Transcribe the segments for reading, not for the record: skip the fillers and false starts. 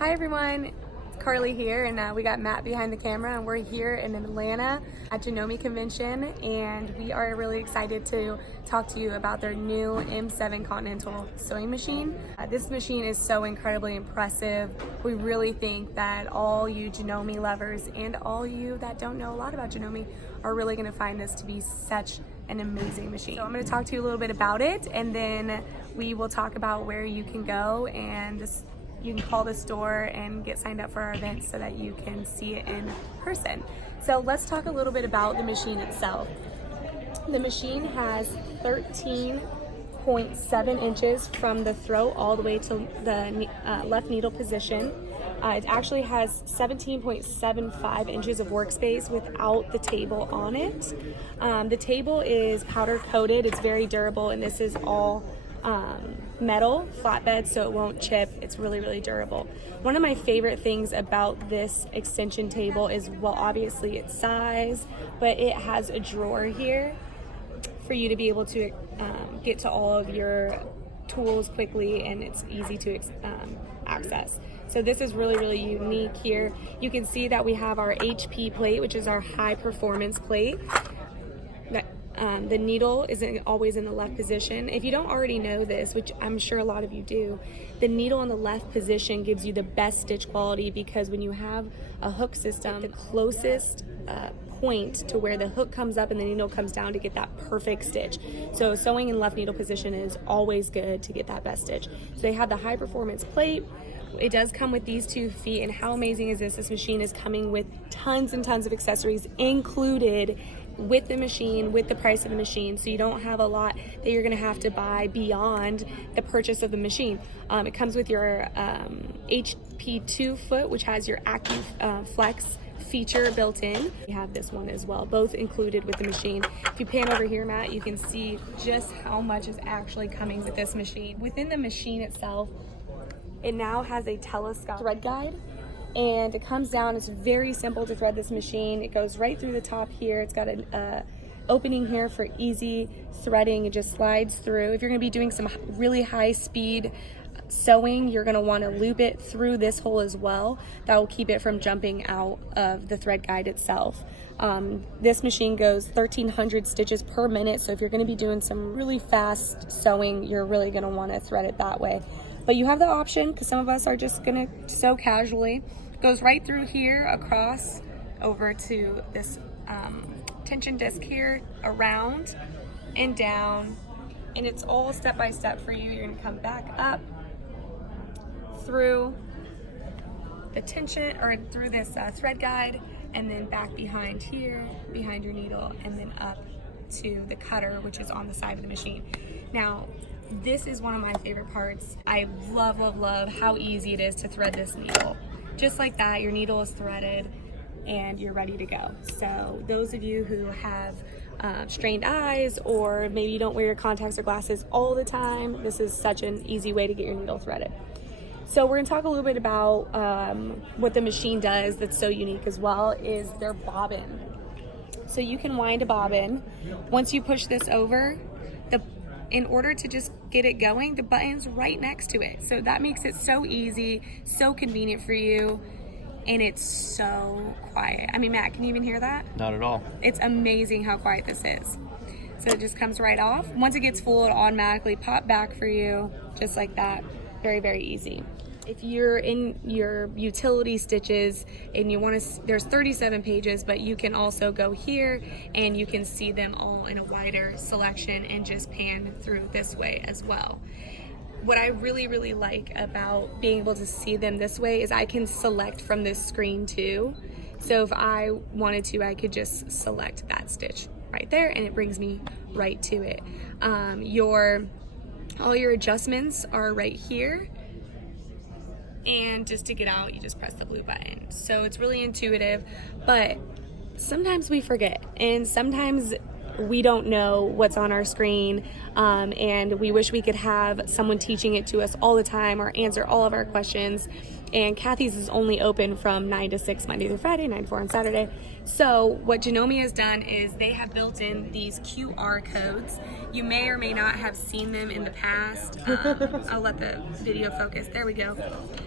Hi everyone, it's Carly here, and we got Matt behind the camera, and we're here in Atlanta at Janome Convention, and we are really excited to talk to you about their new M7 Continental sewing machine. This machine is so incredibly impressive. We really think that all you Janome lovers and all you that don't know a lot about Janome are really going to find this to be such an amazing machine. So I'm going to talk to you a little bit about it, and then we will talk about where you can go and you can call the store and get signed up for our events so that you can see it in person. So let's talk a little bit about the machine itself. The machine has 13.7 inches from the throat all the way to the left needle position. It actually has 17.75 inches of workspace without the table on it. The table is powder coated, it's very durable, and this is all metal flatbed, so it won't chip. It's really, really durable. One of my favorite things about this extension table is, well, obviously its size, but it has a drawer here for you to be able to get to all of your tools quickly, and it's easy to access. So this is really, really unique here. You can see that we have our HP plate, which is our high performance plate. The needle isn't always in the left position. If you don't already know this, which I'm sure a lot of you do, the needle in the left position gives you the best stitch quality, because when you have a hook system, the closest point to where the hook comes up and the needle comes down to get that perfect stitch. So sewing in left needle position is always good to get that best stitch. So they have the high performance plate. It does come with these 2 feet, and how amazing is this? This machine is coming with tons and tons of accessories included with the machine, with the price of the machine, so you don't have a lot that you're going to have to buy beyond the purchase of the machine. It comes with your HP 2 foot, which has your AccuFlex feature built in. You have this one as well, both included with the machine. If you pan over here, Matt, you can see just how much is actually coming with this machine. Within the machine itself, it now has a telescopic thread guide, and it comes down. It's very simple to thread this machine. It goes right through the top here. It's got an opening here for easy threading. It just slides through. If you're going to be doing some really high speed sewing, you're going to want to loop it through this hole as well. That will keep it from jumping out of the thread guide itself. This machine goes 1,300 stitches per minute, so if you're going to be doing some really fast sewing, you're really going to want to thread it that way. But you have the option, because some of us are just going to sew casually. Goes right through here, across over to this tension disc here, around and down, and it's all step by step for you. You're going to come back up through the tension, or through this thread guide, and then back behind here, behind your needle, and then up to the cutter, which is on the side of the machine. Now, this is one of my favorite parts. I love, love, love how easy it is to thread this needle. Just like that, your needle is threaded and you're ready to go. So those of you who have strained eyes, or maybe you don't wear your contacts or glasses all the time, this is such an easy way to get your needle threaded. So we're gonna talk a little bit about what the machine does that's so unique as well, is their bobbin. So you can wind a bobbin. Once you push this over, in order to just get it going, the button's right next to it. So that makes it so easy, so convenient for you, and it's so quiet. I mean, Matt, can you even hear that? Not at all. It's amazing how quiet this is. So it just comes right off. Once it gets full, it'll automatically pop back for you, just like that. Very, very easy. If you're in your utility stitches and you want to, there's 37 pages, but you can also go here and you can see them all in a wider selection and just pan through this way as well. What I really, really like about being able to see them this way is I can select from this screen too. So if I wanted to, I could just select that stitch right there and it brings me right to it. All your adjustments are right here. And just to get out, you just press the blue button. So it's really intuitive, but sometimes we forget, and sometimes we don't know what's on our screen, and we wish we could have someone teaching it to us all the time or answer all of our questions. And Kathy's is only open from 9 to 6 Monday through Friday, 9 to 4 on Saturday. So what Janome has done is they have built in these QR codes. You may or may not have seen them in the past. I'll let the video focus. There we go.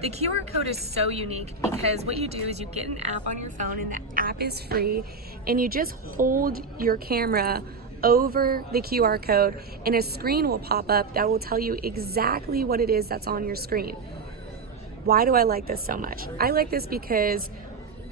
The QR code is so unique because what you do is you get an app on your phone, and the app is free, and you just hold your camera over the QR code and a screen will pop up that will tell you exactly what it is that's on your screen. Why do I like this so much? I like this because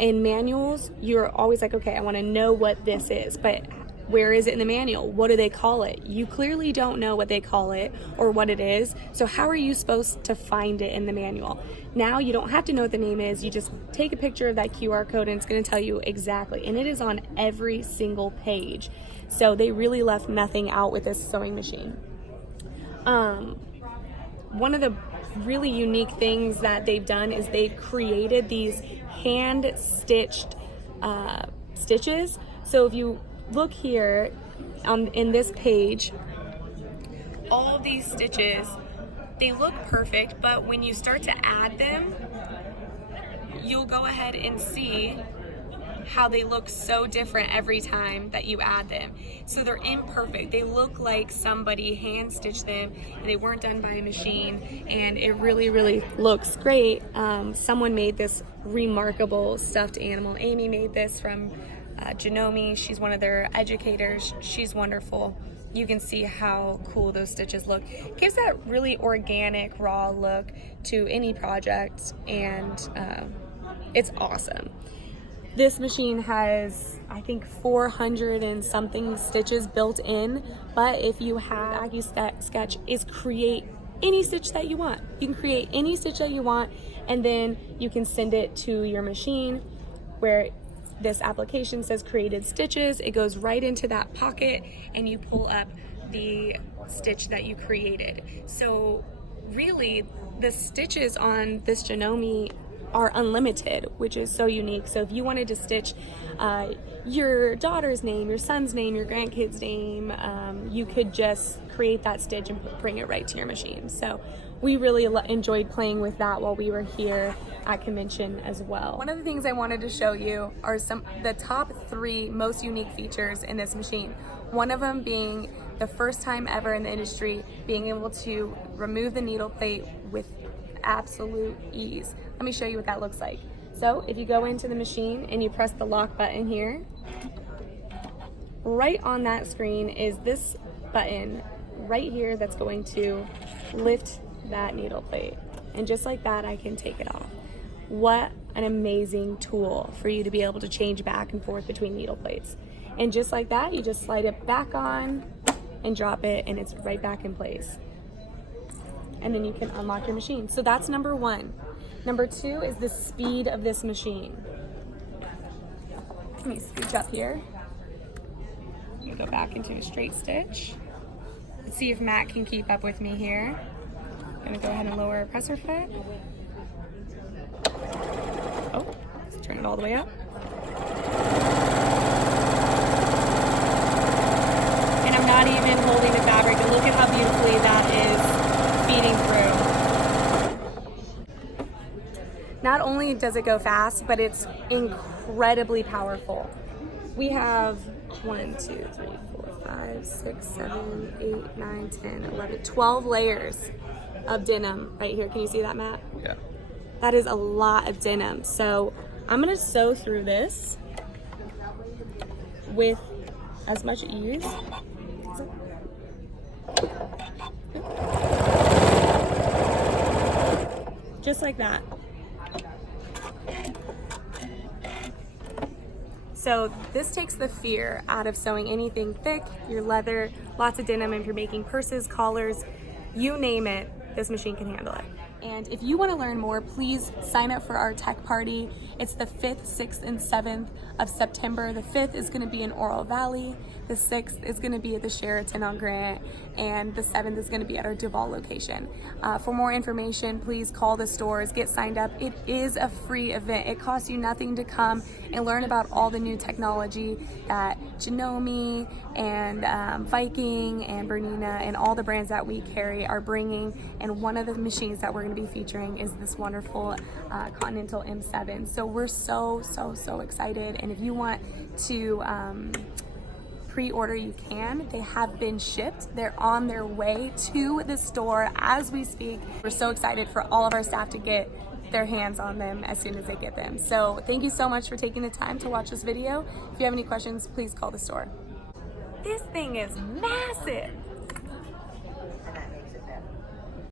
in manuals, you're always like, okay, I want to know what this is, but where is it in the manual? What do they call it? You clearly don't know what they call it or what it is, so how are you supposed to find it in the manual? Now you don't have to know what the name is, you just take a picture of that QR code and it's going to tell you exactly, and it is on every single page. So they really left nothing out with this sewing machine. One of the really unique things that they've done is they've created these hand-stitched stitches. So if you look here in this page, all these stitches, they look perfect, but when you start to add them, you'll go ahead and see how they look so different every time that you add them. So they're imperfect. They look like somebody hand stitched them and they weren't done by a machine, and it really, really looks great. Someone made this remarkable stuffed animal. Amy made this from Janome. She's one of their educators. She's wonderful. You can see how cool those stitches look. It gives that really organic, raw look to any project, and it's awesome. This machine has, I think, 400 and something stitches built in, but if you have AccuSketch, is create any stitch that you want. You can create any stitch that you want, and then you can send it to your machine where this application says created stitches. It goes right into that pocket and you pull up the stitch that you created. So really, the stitches on this Janome are unlimited, which is so unique. So if you wanted to stitch your daughter's name, your son's name, your grandkid's name, you could just create that stitch and bring it right to your machine. So we really enjoyed playing with that while we were here at convention as well. One of the things I wanted to show you are the top 3 most unique features in this machine. One of them being the first time ever in the industry being able to remove the needle plate with absolute ease. Let me show you what that looks like. So if you go into the machine and you press the lock button here, right on that screen is this button right here that's going to lift that needle plate. And just like that, I can take it off. What an amazing tool for you to be able to change back and forth between needle plates. And just like that, you just slide it back on and drop it, and it's right back in place. And then you can unlock your machine. So that's number 1. Number 2 is the speed of this machine. Let me scooch up here. You go back into a straight stitch. Let's see if Matt can keep up with me here. I'm gonna go ahead and lower a presser foot. Oh, let's turn it all the way up. And I'm not even holding the fabric, but look at how beautifully that is feeding through. Not only does it go fast, but it's incredibly powerful. We have 1, 2, 3, 4, 5, 6, 7, 8, 9, 10, 11, 12 layers of denim right here. Can you see that, Matt? Yeah. That is a lot of denim. So I'm gonna sew through this with as much ease. Just like that. So this takes the fear out of sewing anything thick, your leather, lots of denim. If you're making purses, collars, you name it, this machine can handle it. And if you want to learn more, please sign up for our tech party. It's the 5th, 6th, and 7th of September. The 5th is going to be in Oro Valley. The 6th is going to be at the Sheraton on Grant. And the 7th is going to be at our Duval location. For more information, please call the stores, get signed up. It is a free event. It costs you nothing to come and learn about all the new technology that Janome and Viking and Bernina and all the brands that we carry are bringing. And one of the machines that we're going to to be featuring is this wonderful Continental M7. So we're so excited. And if you want to pre-order, you can. They have been shipped. They're on their way to the store as we speak. We're so excited for all of our staff to get their hands on them as soon as they get them. So thank you so much for taking the time to watch this video. If you have any questions, please call the store. This thing is massive.